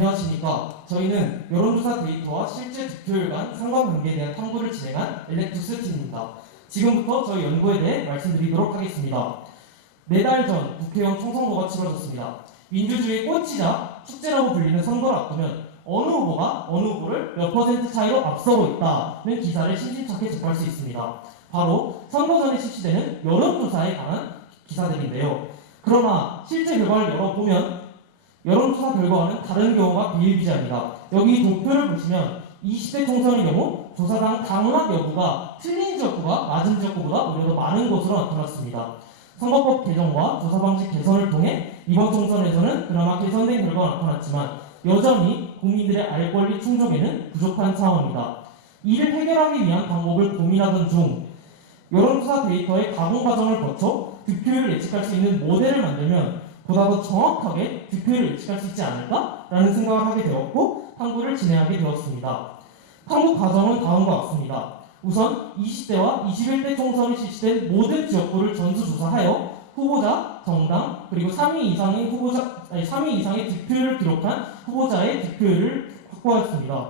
안녕하십니까. 저희는 여론조사 데이터와 실제 득표율 간 상관관계에 대한 탐구를 진행한 엘렉투스 팀입니다. 지금부터 저희 연구에 대해 말씀드리도록 하겠습니다. 4달 전 국회의원 총선거가 치러졌습니다. 민주주의 꽃이자 축제라고 불리는 선거를 앞두면 어느 후보가 어느 후보를 몇 % 차이로 앞서고 있다는 기사를 심심찮게 접할 수 있습니다. 바로 선거 전에 실시되는 여론조사에 관한 기사들인데요. 그러나 실제 결과를 열어보면 여론조사 결과와는 다른 경우가 비일비재합니다. 여기 도표를 보시면 20대 총선의 경우 조사당 당락 여부가 틀린 지역구가 맞은 지역구보다 오히려 더 많은 것으로 나타났습니다. 선거법 개정과 조사 방식 개선을 통해 이번 총선에서는 그나마 개선된 결과가 나타났지만 여전히 국민들의 알 권리 충족에는 부족한 상황입니다. 이를 해결하기 위한 방법을 고민하던 중 여론조사 데이터의 가공 과정을 거쳐 득표율을 예측할 수 있는 모델을 만들면 보다 더 정확하게 득표율을 예측할 수 있지 않을까라는 생각을 하게 되었고 탐구를 진행하게 되었습니다. 탐구 과정은 다음과 같습니다. 우선 20대와 21대 총선이 실시된 모든 지역구를 전수조사하여 후보자, 정당, 그리고 3위 이상의 득표율을 기록한 후보자의 득표율을 확보하였습니다.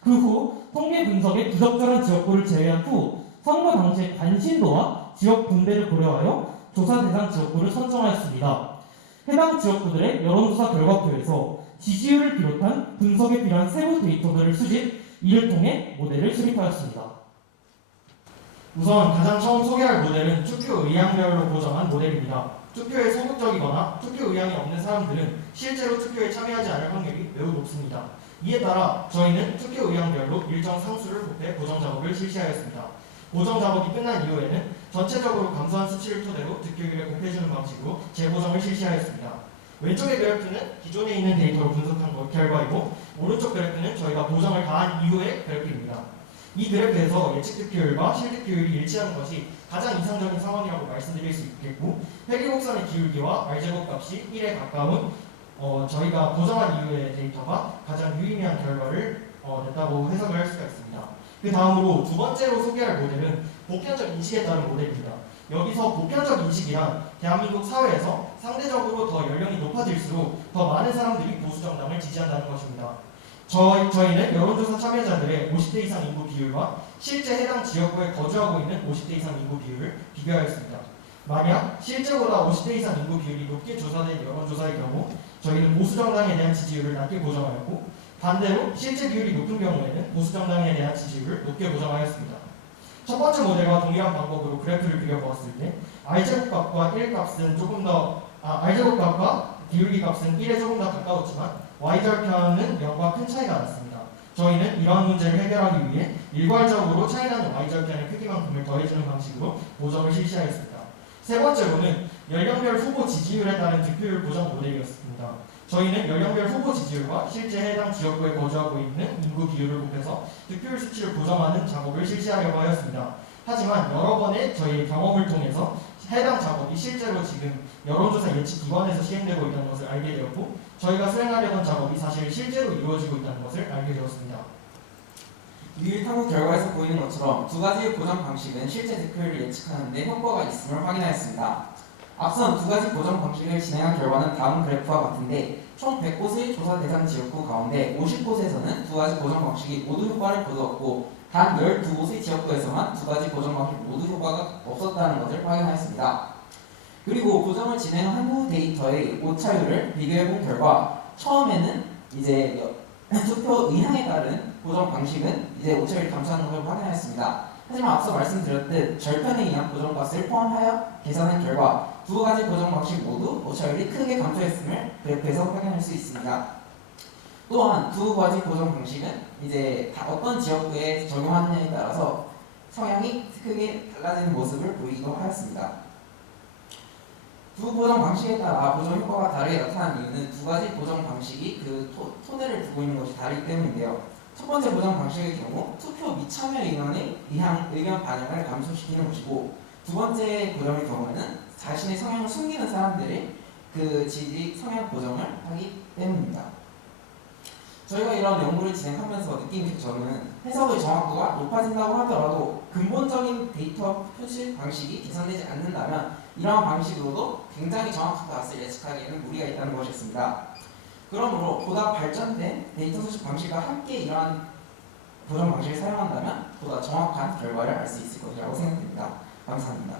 그 후 통계 분석에 부적절한 지역구를 제외한 후 선거 당시의 관심도와 지역 분배를 고려하여 조사 대상 지역구를 선정하였습니다. 해당 지역구들의 여론조사 결과표에서 지지율을 비롯한 분석에 필요한 세부 데이터들을 수집, 이를 통해 모델을 수립하였습니다. 우선 가장 처음 소개할 모델은 투표 의향별로 고정한 모델입니다. 투표에 소극적이거나 투표 의향이 없는 사람들은 실제로 투표에 참여하지 않을 확률이 매우 높습니다. 이에 따라 저희는 투표 의향별로 일정 상수를 곱해 고정 작업을 실시하였습니다. 고정 작업이 끝난 이후에는 전체적으로 감소한 수치를 토대로 득표율에 곱해주는 방식으로 재고정을 실시하였습니다. 왼쪽의 그래프는 기존에 있는 데이터로 분석한 결과이고 오른쪽 그래프는 저희가 고정을 가한 이후의 그래프입니다. 이 그래프에서 예측 득표율과 실득표율이 일치하는 것이 가장 이상적인 상황이라고 말씀드릴 수 있겠고 회계곡선의 기울기와 R제곱 값이 1에 가까운 저희가 고정한 이후의 데이터가 가장 유의미한 결과를 냈다고 해석을 할 수가 있습니다. 그 다음으로 두 번째로 소개할 모델은 보편적 인식에 따른 모델입니다. 여기서 보편적 인식이란 대한민국 사회에서 상대적으로 더 연령이 높아질수록 더 많은 사람들이 보수 정당을 지지한다는 것입니다. 저희는 여론조사 참여자들의 50대 이상 인구 비율과 실제 해당 지역구에 거주하고 있는 50대 이상 인구 비율을 비교하였습니다. 만약 실제보다 50대 이상 인구 비율이 높게 조사된 여론조사의 경우 저희는 보수 정당에 대한 지지율을 낮게 고정하였고 반대로 실제 비율이 높은 경우에는 보수 정당에 대한 지지율을 높게 고정하였습니다. 첫 번째 모델과 동일한 방법으로 그래프를 그려보았을 때 R제곱 값과 1 값은 R제곱 값과 기울기 값은 1에 조금 더 가까웠지만 Y절편은 0과 큰 차이가 났습니다. 저희는 이러한 문제를 해결하기 위해 일괄적으로 차이나는 Y절편의 크기만큼을 더해주는 방식으로 보정을 실시하였습니다. 세 번째로는 연령별 후보 지지율에 따른 득표율 보정 모델이었습니다. 저희는 연령별 후보 지지율과 실제 해당 지역구에 거주하고 있는 인구 비율을 곱해서 득표율 수치를 보정하는 작업을 실시하려고 하였습니다. 하지만 여러 번의 저희의 경험을 통해서 해당 작업이 실제로 지금 여론조사 예측 기관에서 시행되고 있다는 것을 알게 되었고 저희가 수행하려던 작업이 사실 실제로 이루어지고 있다는 것을 알게 되었습니다. 유일 탐구 결과에서 보이는 것처럼 두 가지의 보정 방식은 실제 득표율을 예측하는 데 효과가 있음을 확인하였습니다. 앞선 두 가지 보정 방식을 진행한 결과는 다음 그래프와 같은데 총 100곳의 조사 대상 지역구 가운데 50곳에서는 두 가지 보정 방식이 모두 효과를 거두었고 단 12곳의 지역구에서만 두 가지 보정 방식 모두 효과가 없었다는 것을 확인하였습니다. 그리고 보정을 진행한 후 데이터의 오차율을 비교해본 결과 처음에는 이제 투표 의향에 따른 보정 방식은 이제 오차율이 감소하는 것을 확인하였습니다. 하지만 앞서 말씀드렸듯 절편에 의한 보정값을 포함하여 계산한 결과 두 가지 보정 방식 모두 오차율이 크게 감소했음을 그래프에서 확인할 수 있습니다. 또한 두 가지 보정 방식은 이제 어떤 지역구에 적용하느냐에 따라서 성향이 크게 달라지는 모습을 보이기도 하였습니다. 두 보정 방식에 따라 보정 효과가 다르게 나타나는 이유는 두 가지 보정 방식이 그 토대를 두고 있는 것이 다르기 때문인데요. 첫 번째 보정 방식의 경우 투표 미참여 인원의 의견 반영을 감소시키는 것이고 두 번째 보정의 경우에는 자신의 성향을 숨기는 사람들의 그 지지 성향 보정을 하기 때문입니다. 저희가 이런 연구를 진행하면서 느낀 게 저는 해석의 정확도가 높아진다고 하더라도 근본적인 데이터 표시 방식이 개선되지 않는다면 이러한 방식으로도 굉장히 정확한 값을 예측하기에는 무리가 있다는 것이었습니다. 그러므로 보다 발전된 데이터 수집 방식과 함께 이러한 보정 방식을 사용한다면 보다 정확한 결과를 알 수 있을 것이라고 생각됩니다. 감사합니다.